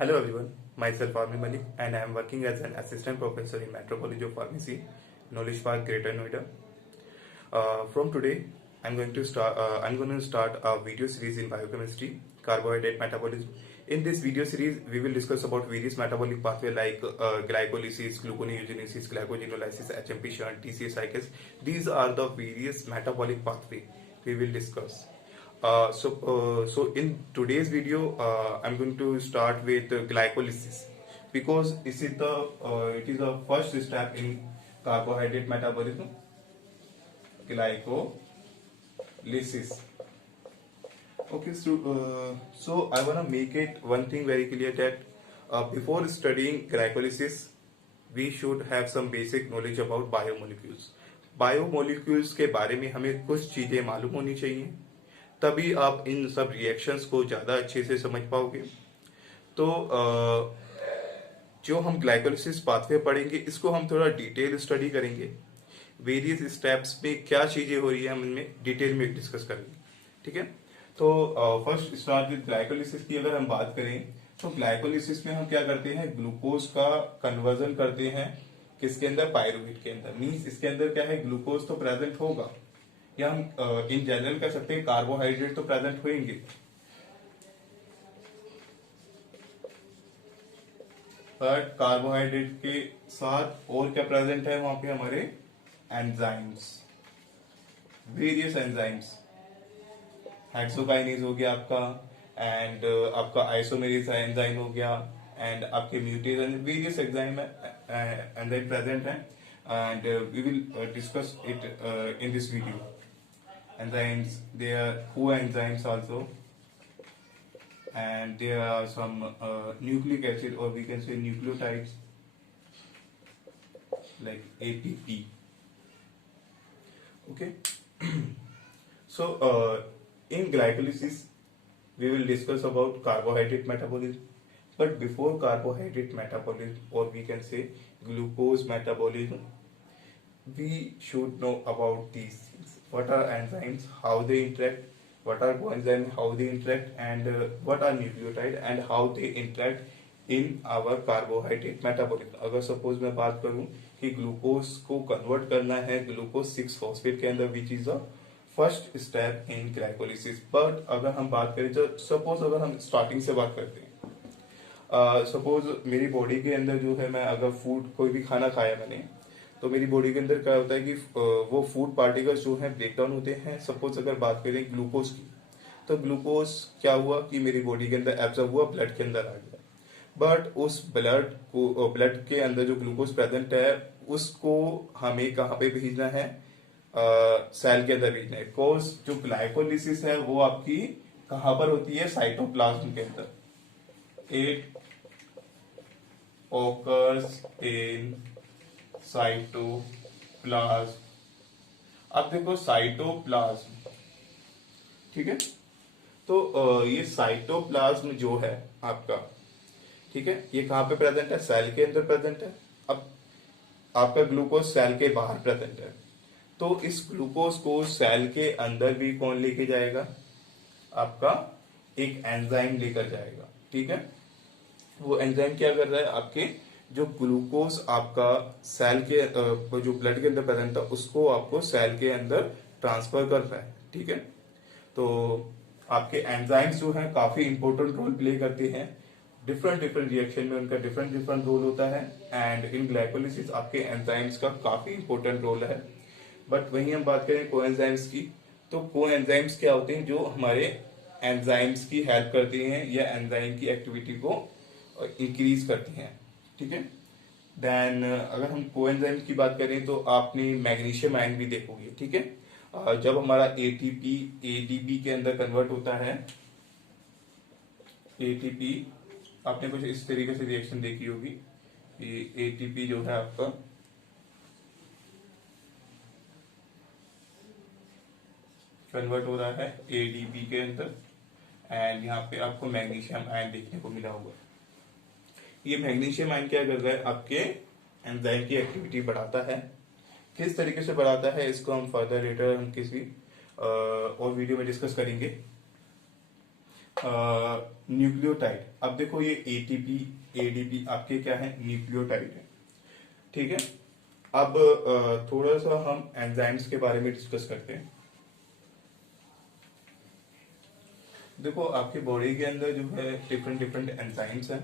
Hello everyone, myself Armi Malik and I am working as an assistant professor in Metro College of Pharmacy, Knowledge Park, Greater Noida. From today, I'm going to start a video series in biochemistry, carbohydrate metabolism. In this video series, we will discuss about various metabolic pathways like glycolysis, gluconeogenesis, glycogenolysis, HMP shunt, TCA cycles. These are the various metabolic pathways we will discuss. So in today's video, I'm going to start with glycolysis because it is the first step in carbohydrate metabolism. Glycolysis. Okay, so I wanna make it one thing very clear that before studying glycolysis, we should have some basic knowledge about biomolecules. Biomolecules के बारे में हमें कुछ चीजें मालूम होनी चाहिए, तभी आप इन सब रिएक्शंस को ज़्यादा अच्छे से समझ पाओगे। तो जो हम ग्लाइकोलिसिस पाथवे पढ़ेंगे, इसको हम थोड़ा डिटेल स्टडी करेंगे। वेरियस स्टेप्स में क्या चीज़ें हो रही है हम इनमें डिटेल में डिस्कस करेंगे, ठीक है। तो फर्स्ट स्टार्ट विद ग्लाइकोलिसिस की अगर हम बात करें तो ग्लाइकोलिसिस में हम क्या करते हैं, ग्लूकोज का कन्वर्जन करते हैं किसके अंदर, पायरुवेट के अंदर। मीन्स इसके अंदर क्या है, ग्लूकोज तो प्रेजेंट होगा, या हम इन जनरल कह सकते हैं कार्बोहाइड्रेट तो प्रेजेंट होंगे, बट कार्बोहाइड्रेट के साथ और क्या प्रेजेंट है वहां पे, हमारे एंजाइम्स, वेरियस एंजाइम्स। हेक्सोकाइनेज हो गया आपका, एंड आपका आइसोमेरेज एंजाइम हो गया, एंड आपके म्यूटेज वेरियस एंजाइम प्रेजेंट है, and we will discuss it in this video. Enzymes, there are coenzymes also, and there are some nucleic acid, or we can say nucleotides like ATP. Okay. So in glycolysis we will discuss about carbohydrate metabolism, but before carbohydrate metabolism, or we can say glucose metabolism, we should know about these things. What are enzymes, how they interact, what are coenzymes, how they interact, and what are nucleotide and how they interact in our carbohydrate metabolism. अगर suppose मैं बात करूं कि glucose को convert करना है glucose 6 phosphate के अंदर, which is the first step in glycolysis. But अगर हम बात करें तो सपोज अगर हम स्टार्टिंग से बात करते हैं, सपोज मेरी बॉडी के अंदर जो है, मैं अगर फूड कोई भी खाना खाया मैंने, तो मेरी बॉडी के अंदर क्या होता है कि वो फूड पार्टिकल्स जो है ब्रेक डाउन होते हैं। सपोज अगर बात करें ग्लूकोज की, तो ग्लूकोज क्या हुआ कि मेरी बॉडी के अंदर एब्जॉर्ब हुआ, ब्लड के अंदर आ गया, बट उस ब्लड के अंदर जो ग्लूकोज प्रेजेंट है उसको हमें कहाँ पे भेजना है, सेल के अंदर भेजना है। बिकॉज जो ग्लाइकोलिसिस है वो आपकी कहाँ पर होती है, साइटोप्लाज्म के अंदर। It occurs in cytoplasm. अब देखो साइटोप्लाज्म, ठीक है। तो ये साइटोप्लाज्म जो है आपका, ठीक है, ये कहां पे प्रेजेंट है, सेल के अंदर प्रेजेंट है। अब आपका ग्लूकोज सेल के बाहर प्रेजेंट है, तो इस ग्लूकोज को सेल के अंदर भी कौन लेके जाएगा, आपका एक एंजाइम लेकर जाएगा, ठीक है। वो एंजाइम क्या कर रहा है, आपके जो ग्लूकोज आपका सेल के जो ब्लड के अंदर प्रेजेंट था उसको आपको सेल के अंदर ट्रांसफर कर रहा है, ठीक है। तो आपके एंजाइम्स जो है काफी इंपॉर्टेंट रोल प्ले करते हैं, डिफरेंट डिफरेंट रिएक्शन में उनका डिफरेंट डिफरेंट रोल होता है, एंड इन ग्लाइकोलिसिस आपके एंजाइम्स का काफी इंपॉर्टेंट रोल है। बट वहीं हम बात करें कोएंजाइम्स की, तो कोएंजाइम्स क्या होते हैं, जो हमारे एंजाइम्स की हेल्प करते हैं या एंजाइम की एक्टिविटी को इंक्रीज करती हैं, ठीक है। देन अगर हम कोएंजाइम की बात करें तो आपने मैग्नीशियम आयन भी देखोगे, ठीक है। जब हमारा एटीपी एडीपी के अंदर कन्वर्ट होता है, एटीपी आपने कुछ इस तरीके से रिएक्शन देखी होगी, एटीपी जो है आपका कन्वर्ट हो रहा है एडीपी के अंदर, एंड यहाँ पे आपको मैग्नीशियम आयन देखने को मिला होगा। ये मैग्नीशियम आयन क्या कर रहा है, आपके एंजाइम की एक्टिविटी बढ़ाता है। किस तरीके से बढ़ाता है इसको हम फर्दर लेटर हम किसी और वीडियो में डिस्कस करेंगे। न्यूक्लियोटाइड। अब देखो ये एटीपी एडीपी आपके क्या है, न्यूक्लियोटाइड है, ठीक है। अब थोड़ा सा हम एंजाइम्स के बारे में डिस्कस करते हैं। देखो आपकी बॉडी के अंदर जो है डिफरेंट डिफरेंट एंजाइम्स हैं।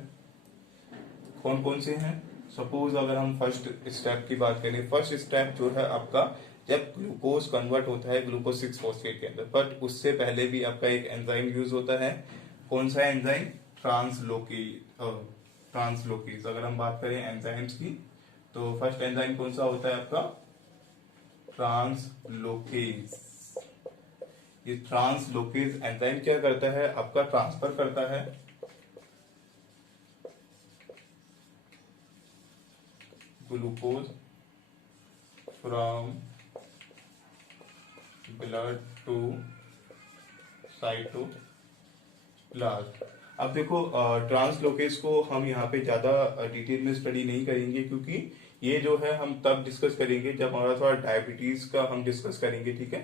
कौन कौन से हैं? सपोज अगर हम फर्स्ट स्टेप की बात करें, फर्स्ट स्टेप जो है आपका, जब ग्लूकोज कन्वर्ट होता है ग्लूकोज 6 फॉस्फेट के अंदर, बट उससे पहले भी आपका एक एंजाइम यूज होता है। कौन सा एंजाइम? ट्रांसलोकेज। अगर हम बात करें एंजाइम्स की, तो फर्स्ट एंजाइम कौन सा होता है आपका? ट्रांसलोकेज। ये ट्रांसलोकेज एंजाइम क्या करता है? आपका ट्रांसफर करता है glucose from blood to cytoplasm. अब देखो ट्रांसलोकेज को हम यहाँ पे ज्यादा डिटेल में स्टडी नहीं करेंगे, क्योंकि ये जो है हम तब डिस्कस करेंगे जब हमारा थोड़ा डायबिटीज का हम डिस्कस करेंगे, ठीक है।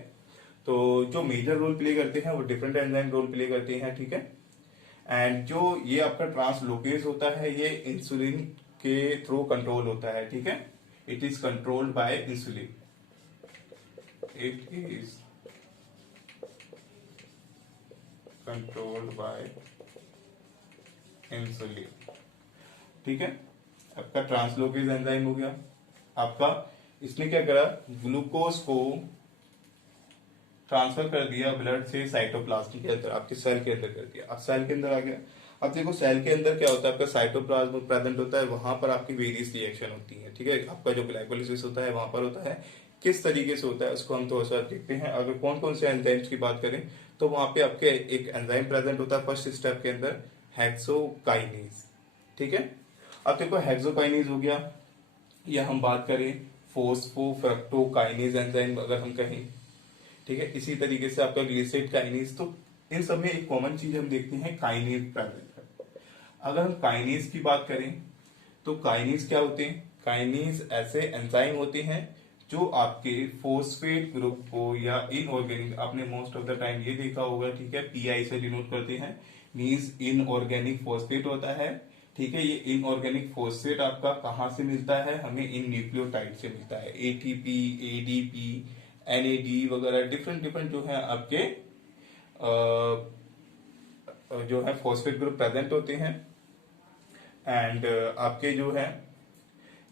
तो जो मेजर रोल प्ले करते हैं वो डिफरेंट एंजाइम रोल प्ले करते हैं, ठीक है। एंड जो ये आपका ट्रांसलोकेज होता है ये इंसुलिन के थ्रू कंट्रोल होता है, ठीक है। It is controlled by insulin. It is controlled by insulin, ठीक है। आपका ट्रांसलोकेज एंजाइम हो गया आपका। इसने क्या करा? ग्लूकोज को ट्रांसफर कर दिया ब्लड से साइटोप्लाज्म के अंदर, आपके सेल के अंदर कर दिया। अब सेल के अंदर आ गया। अब देखो सेल के अंदर क्या होता है, आपका साइटोप्लाज्म प्रेजेंट होता है, वहां पर आपकी वेरियस रिएक्शन होती है, ठीक है। आपका जो ग्लाइकोलिसिस होता है वहां पर होता है। किस तरीके से होता है उसको हम थोड़ा सा देखते हैं। अगर कौन कौन से एंजाइम्स की बात करें, तो वहां पे आपके एक एंजाइम प्रेजेंट होता है फर्स्ट स्टेप के अंदर, हेक्सोकाइनेज, ठीक है। अब देखो हेक्सोकाइनेज हो गया, या हम बात करें फोस्फोफ्रक्टोकाइनेज एंजाइम अगर हम कहें, ठीक है। इसी तरीके से आपका ग्लिसरेट काइनेज। तो इन सब में एक कॉमन चीज हम देखते हैं, काइनेज प्रेजेंट है। अगर हम काइनेज की बात करें, तो काइनेज क्या होते हैं? काइनेज ऐसे एंजाइम होते हैं जो आपके फोस्फेट ग्रुप को, या इनऑर्गेनिक, आपने मोस्ट ऑफ द टाइम ये देखा होगा, ठीक है, पीआई से डिनोट करते हैं, मीन्स इनऑर्गेनिक फोस्फेट होता है, ठीक है। ये इनऑर्गेनिक फोस्फेट आपका कहां से मिलता है? हमें इन न्यूक्लियोटाइड से मिलता है। एटीपी, एडीपी, एनएडी वगैरह डिफरेंट डिफरेंट जो है आपके जो है फॉस्फेट ग्रुप प्रेजेंट होते हैं। एंड आपके जो है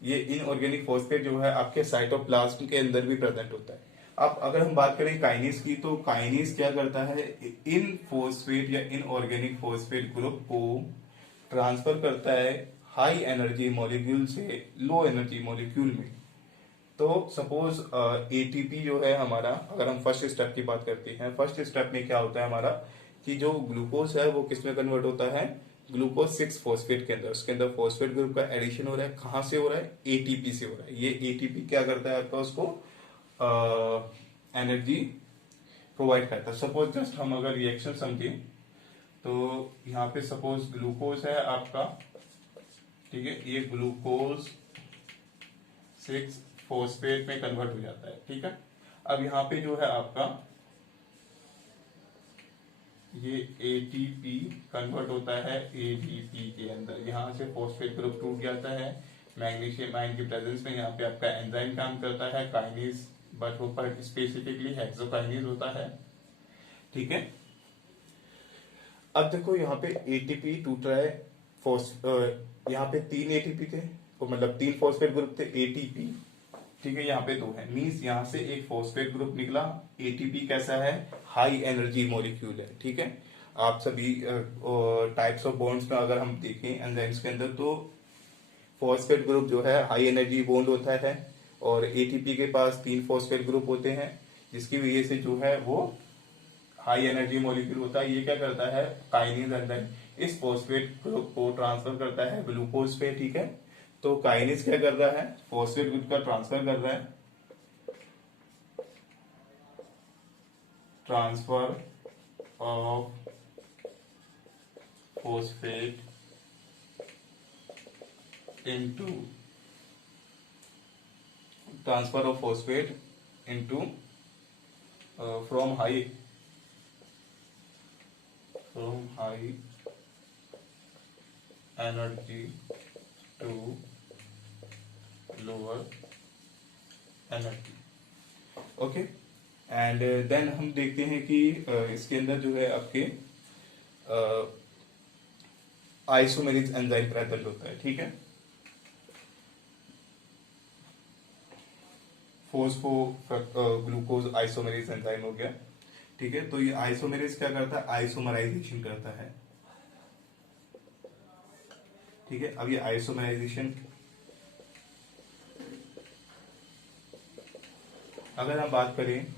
ये इनऑर्गेनिक फॉस्फेट जो है आपके साइटोप्लाज्म के अंदर भी प्रेजेंट होता है। अब अगर हम बात करें काइनेज की, तो काइनेज क्या करता है? इन फॉस्फेट या इनऑर्गेनिक फॉस्फेट ग्रुप को ट्रांसफर करता है हाई एनर्जी मॉलिक्यूल से लो एनर्जी मॉलिक्यूल में। तो सपोज एटीपी जो है हमारा, अगर हम फर्स्ट स्टेप की बात करते हैं, फर्स्ट स्टेप में क्या होता है हमारा, कि जो ग्लूकोज है वो किस में कन्वर्ट होता है? ग्लूकोज 6 फॉस्फेट के अंदर। उसके अंदर फॉस्फेट ग्रुप का एडिशन हो रहा है। कहां से हो रहा है? एटीपी से हो रहा है। ये एटीपी क्या करता है आपका? उसको एनर्जी प्रोवाइड करता है। सपोज जस्ट हम अगर रिएक्शन समझें, तो यहाँ पे सपोज ग्लूकोज है आपका, ठीक है, ये ग्लूकोज 6 फॉस्फेट में कन्वर्ट हो जाता है, ठीक है। अब यहाँ पे जो है आपका ये एटीपी कन्वर्ट होता है एडीपी के अंदर। यहाँ से फॉस्फेट ग्रुप टूट जाता है मैग्नीशियम आयन की प्रेजेंस में। यहाँ पे आपका एंजाइम काम करता है काइनेज, बट वो पर स्पेसिफिकली हेक्सोकाइनेज होता है, ठीक है। अब देखो यहाँ पे एटीपी टूट रहा है, यहाँ पे 3 एटीपी थे, तो मतलब 3 फॉस्फेट ग्रुप थे, एटीपी, ठीक है, यहाँ पे 2 है, मीन्स यहाँ से एक फॉस्फेट ग्रुप निकला। एटीपी कैसा है? हाई एनर्जी मॉलिक्यूल है, ठीक है। आप सभी टाइप्स ऑफ बॉन्ड्स में अगर हम देखें एंजाइम्स के अंदर, तो फॉस्फेट ग्रुप जो है हाई एनर्जी बॉन्ड होता है, और एटीपी के पास 3 फॉस्फेट ग्रुप होते हैं, जिसकी वजह से जो है वो हाई एनर्जी मॉलिक्यूल होता है। ये क्या करता है? काइनेज एंजाइम इस फॉस्फेट ग्रुप को ट्रांसफर करता है ग्लूकोज पे, ठीक है। तो काइनेज क्या कर रहा है? फॉस्फेट ग्रुप का ट्रांसफर कर रहा है, transfer of phosphate into transfer of phosphate into from from high energy to lower energy. Okay, and then हम देखते हैं कि इसके अंदर जो है आपके आइसोमेरिक एंजाइम प्रेजेंट होता है। ठीक है, फोस्फो ग्लूकोज आइसोमेरेज एंजाइम हो गया। ठीक है, तो ये आइसोमेरेज क्या करता है, आइसोमराइजेशन करता है। ठीक है, अब ये आइसोमराइजेशन अगर हम बात करें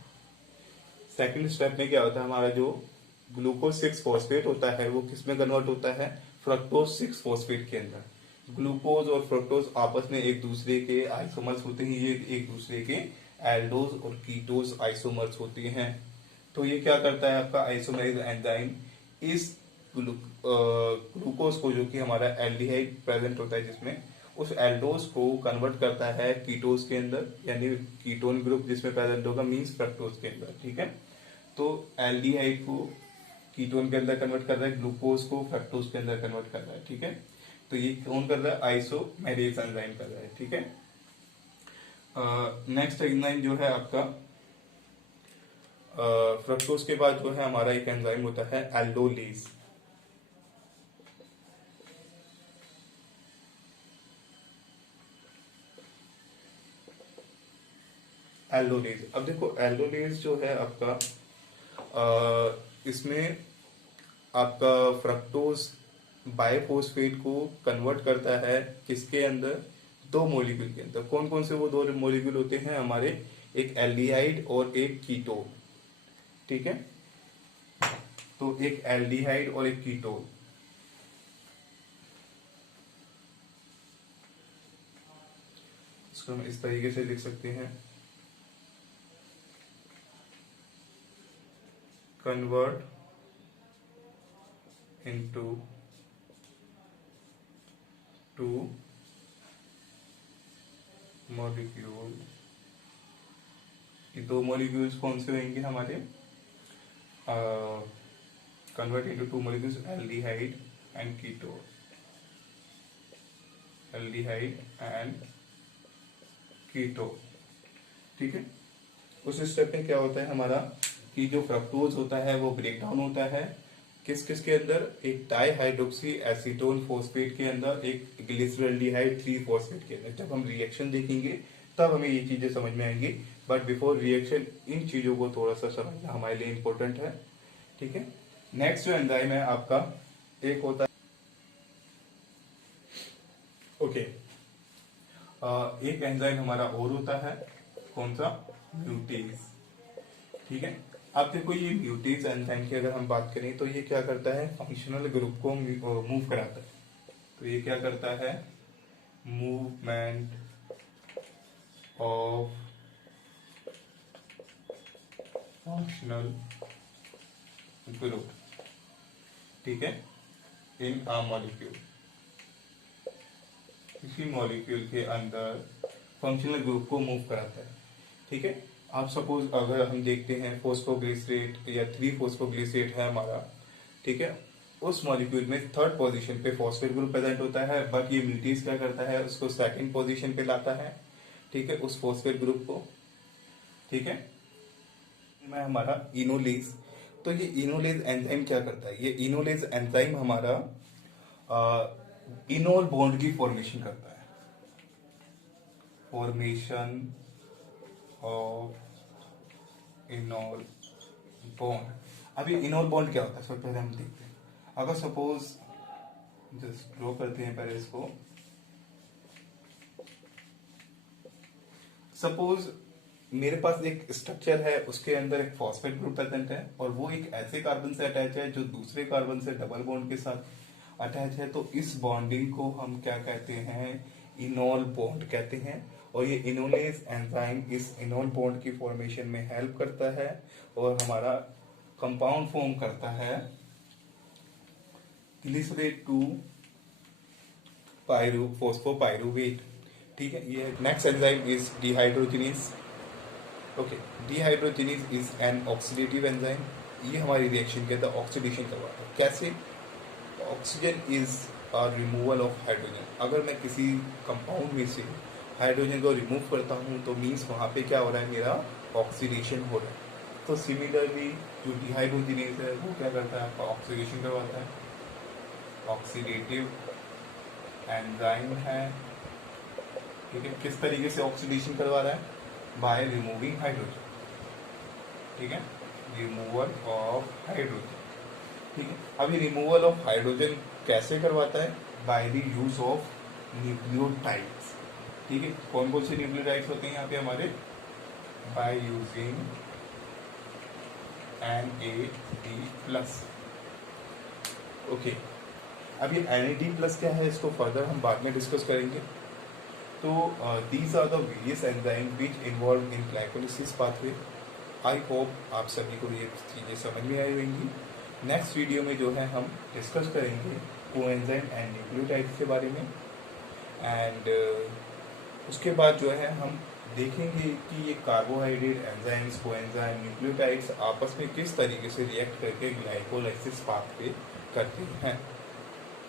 सेकंड स्टेप में क्या होता है, हमारा जो ग्लूकोज 6 फॉस्फेट होता है वो किस में कन्वर्ट होता है, फ्रक्टोज 6 फॉस्फेट के अंदर। ग्लूकोज और फ्रक्टोज आपस में एक दूसरे के आइसोमर्स होते हैं, ये एक दूसरे के एल्डोज और कीटोज आइसोमर्स होते हैं। तो ये क्या करता है, आपका आइसोमेरेज एंजाइम इस ग्लूकोज को, जो कि हमारा एल्डिहाइड प्रेजेंट होता है जिसमें, उस एल्डोज को कन्वर्ट करता है कीटोज के अंदर, यानी कीटोन ग्रुप जिसमें प्रेजेंट होगा मींस फ्रक्टोज के अंदर। ठीक है, तो एल्डिहाइड को कीटोन के अंदर कन्वर्ट कर रहा है, ग्लूकोज को फ्रक्टोज के अंदर कन्वर्ट कर रहा है। ठीक है, तो ये कौन कर रहा है, आइसोमेरेज एंजाइम कर रहा है। ठीक है, नेक्स्ट एंजाइम जो है आपका फ्रक्टोज के बाद जो है हमारा एक एंजाइम होता है एल्डोलेज। एल्डोलेज, अब देखो एल्डोलेज जो है आपका इसमें आपका फ्रक्टोज बाइफॉस्फेट को कन्वर्ट करता है किसके अंदर, दो मॉलिक्यूल के अंदर। कौन कौन से वो दो मॉलिक्यूल होते हैं हमारे, एक एल्डिहाइड और एक कीटोन। ठीक है, तो एक एल्डिहाइड और एक कीटोन। इसको हम इस तरीके से लिख सकते हैं, convert into two molecule। ये दो मॉलिक्यूल्स कौन से होंगे हमारे, convert into two molecules aldehyde and ketone, aldehyde and ketone. ठीक है, उस स्टेप में क्या होता है हमारा कि जो फ्रक्टोज होता है वो ब्रेक डाउन होता है किस किस के अंदर, एक डाई हाइड्रोक्सी एसीटोन फॉस्फेट के अंदर, एक ग्लिसरल्डिहाइड 3 फॉस्फेट के अंदर। जब हम रिएक्शन देखेंगे तब हमें ये चीजें समझ में आएंगी, बट बिफोर रिएक्शन इन चीजों को थोड़ा सा समझना हमारे लिए इंपॉर्टेंट है। ठीक है, नेक्स्ट जो एंजाइम है आपका, एक होता है ओके एक एंजाइम हमारा और होता है, कौन सा, म्यूटेज। ठीक है, अब देखो ये म्यूटेज एंजाइम की अगर हम बात करें तो ये क्या करता है, फंक्शनल ग्रुप को मूव कराता है। तो ये क्या करता है, मूवमेंट ऑफ फंक्शनल ग्रुप। ठीक है, इन अ मॉलिक्यूल, किसी मॉलिक्यूल के अंदर फंक्शनल ग्रुप को मूव कराता है। ठीक है, आप सपोज अगर हम देखते हैं फॉस्फोग्लिसरेट या 3 फॉस्फोग्लिसरेट है हमारा। ठीक है, उस मॉलिक्यूल में थर्ड पोजीशन पे फॉस्फेट ग्रुप प्रेजेंट होता है, बट ये म्यूटेज क्या करता है, उसको सेकंड पोजीशन पे लाता है। ठीक है, उस फॉस्फेट ग्रुप को। ठीक है, में हमारा इनोलेज। तो ये इनोलेज एंजाइम क्या करता है, ये इनोलेज एंजाइम हमारा इनोल बॉन्ड की फॉर्मेशन करता है, फॉर्मेशन ऑफ इनोल बॉन्ड। अब ये इनोल बॉन्ड क्या होता है, सबसे पहले हम देखते हैं। अगर सपोज जस्ट ड्रॉ करते हैं पहले इसको, सपोज मेरे पास एक स्ट्रक्चर है, उसके अंदर एक फॉस्फेट ग्रुप प्रेजेंट है और वो एक ऐसे कार्बन से अटैच है जो दूसरे कार्बन से डबल बॉन्ड के साथ अटैच है। तो इस बॉन्डिंग को हम क्या कहते हैं, इनोल बॉन्ड कहते हैं। और ये इनोलेज एंजाइम इस इनोल बॉन्ड की फॉर्मेशन में हेल्प करता है और हमारा कंपाउंड फॉर्म करता है ग्लिसरेट 2 फोस्फोपाइरुवेट। ठीक है, ये next enzyme is dehydrogenase. Okay, dehydrogenase is an oxidative enzyme. ये हमारी रिएक्शन के अंदर ऑक्सीडेशन करवाता है। कैसे? Oxygen is removal of hydrogen. अगर मैं किसी कंपाउंड में से हाइड्रोजन को रिमूव करता हूँ तो मीन्स वहाँ पे क्या हो रहा है, मेरा ऑक्सीडेशन हो रहा है। तो सिमिलरली जो डिहाइड्रोजिनेज है वो क्या करता है, आपका ऑक्सीडेशन करवाता है। ऑक्सीडेटिव एंजाइम है, ठीक है। किस तरीके से ऑक्सीडेशन करवा रहा है? बाय रिमूविंग हाइड्रोजन, ठीक है, रिमूवल ऑफ हाइड्रोजन, ठीक है। अभी रिमूवल ऑफ हाइड्रोजन कैसे करवाता है? By the use of nucleotides, ठीक है। कौन कौन से न्यूक्लियोटाइड्स होते हैं यहाँ पे हमारे? By using NAD+, okay. अब ये NAD+ क्या है, इसको फर्दर हम बाद में डिस्कस करेंगे। तो these are the various enzyme which involve in glycolysis pathway. I hope आप सभी को ये चीज़ें समझ में आई होंगी। नेक्स्ट वीडियो में जो है हम डिस्कस करेंगे कोएंजाइम एंड न्यूक्लियोटाइड्स के बारे में, एंड उसके बाद जो है हम देखेंगे कि ये कार्बोहाइड्रेट, एंजाइम्स, कोएंजाइम, न्यूक्लियोटाइड्स आपस में किस तरीके से रिएक्ट करके ग्लाइकोलाइसिस पाथवे करते हैं।